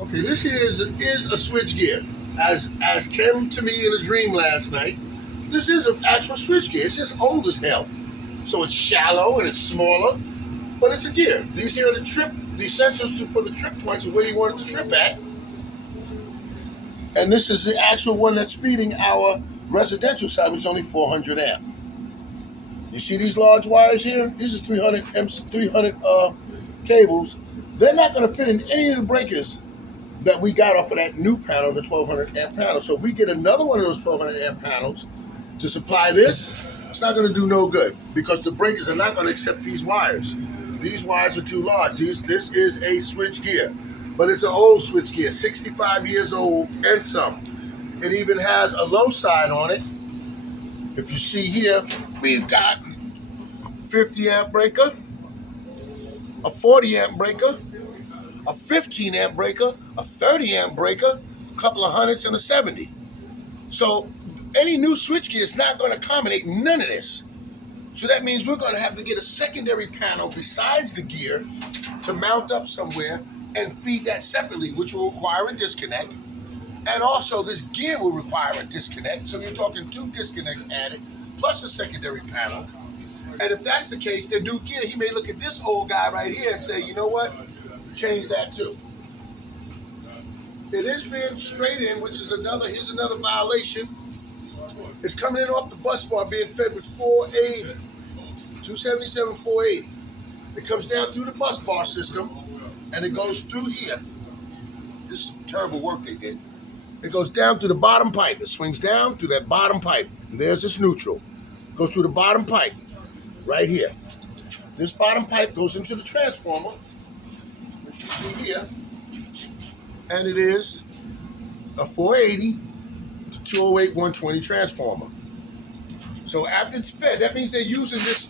Okay, this here is a switchgear. As came to me in a dream last night, this is an actual switchgear. It's just old as hell. So it's shallow and it's smaller, but it's a gear. These here are the sensors for the trip points of where you want it to trip at. And this is the actual one that's feeding our residential side, which is only 400 amp. You see these large wires here? These are 300 cables. They're not going to fit in any of the breakers that we got off of that new panel, the 1200 amp panel. So if we get another one of those 1200 amp panels to supply this, it's not going to do no good because the breakers are not going to accept these wires. These wires are too large. This is a switch gear, but it's an old switch gear, 65 years old and some. It even has a low side on it. If you see here, we've got 50 amp breaker, a 40 amp breaker, a 15 amp breaker, a 30 amp breaker, a couple of hundreds, and a 70. So any new switchgear is not going to accommodate none of this. So that means we're going to have to get a secondary panel besides the gear to mount up somewhere and feed that separately, which will require a disconnect. And also this gear will require a disconnect. So you're talking 2 disconnects added, plus a secondary panel. And if that's the case, the new gear, he may look at this old guy right here and say, you know what? Change that too. It is being straight in, which is here's another violation. It's coming in off the bus bar being fed with 480, 277, 480. It comes down through the bus bar system and it goes through here. This is terrible work they did. It goes down through the bottom pipe. It swings down through that bottom pipe. And there's this neutral. It goes through the bottom pipe right here. This bottom pipe goes into the transformer, which you see here, and it is a 480 to 208 120 transformer. So after it's fed, that means they're using this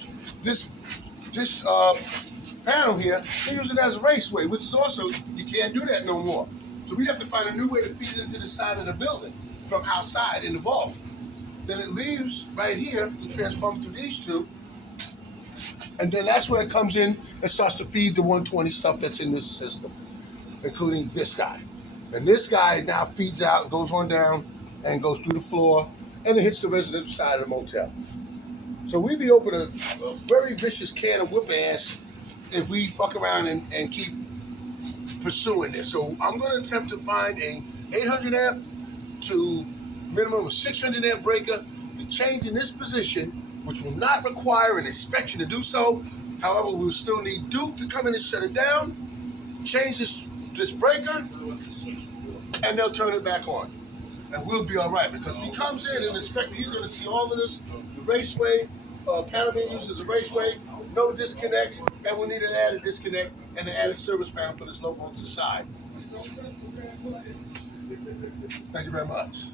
panel here. They're using it as a raceway, which is also, you can't do that no more. So we have to find a new way to feed it into the side of the building from outside in the vault. Then it leaves right here to transform through these two. And then that's where it comes in and starts to feed the 120 stuff that's in this system, including this guy. And this guy now feeds out, goes on down, and goes through the floor, and it hits the residential side of the motel. So we be opening a very vicious can of whoop ass if we fuck around and keep pursuing this. So I'm going to attempt to find a 800 amp to minimum of 600 amp breaker to change in this position, which will not require an inspection to do so. However, we will still need Duke to come in and shut it down, change this breaker, and they'll turn it back on. And we'll be all right, because if he comes in and inspects, he's going to see all of this, the raceway, panel being used as a raceway, no disconnects, and we'll need an added disconnect and an added service panel for this low voltage side. Thank you very much.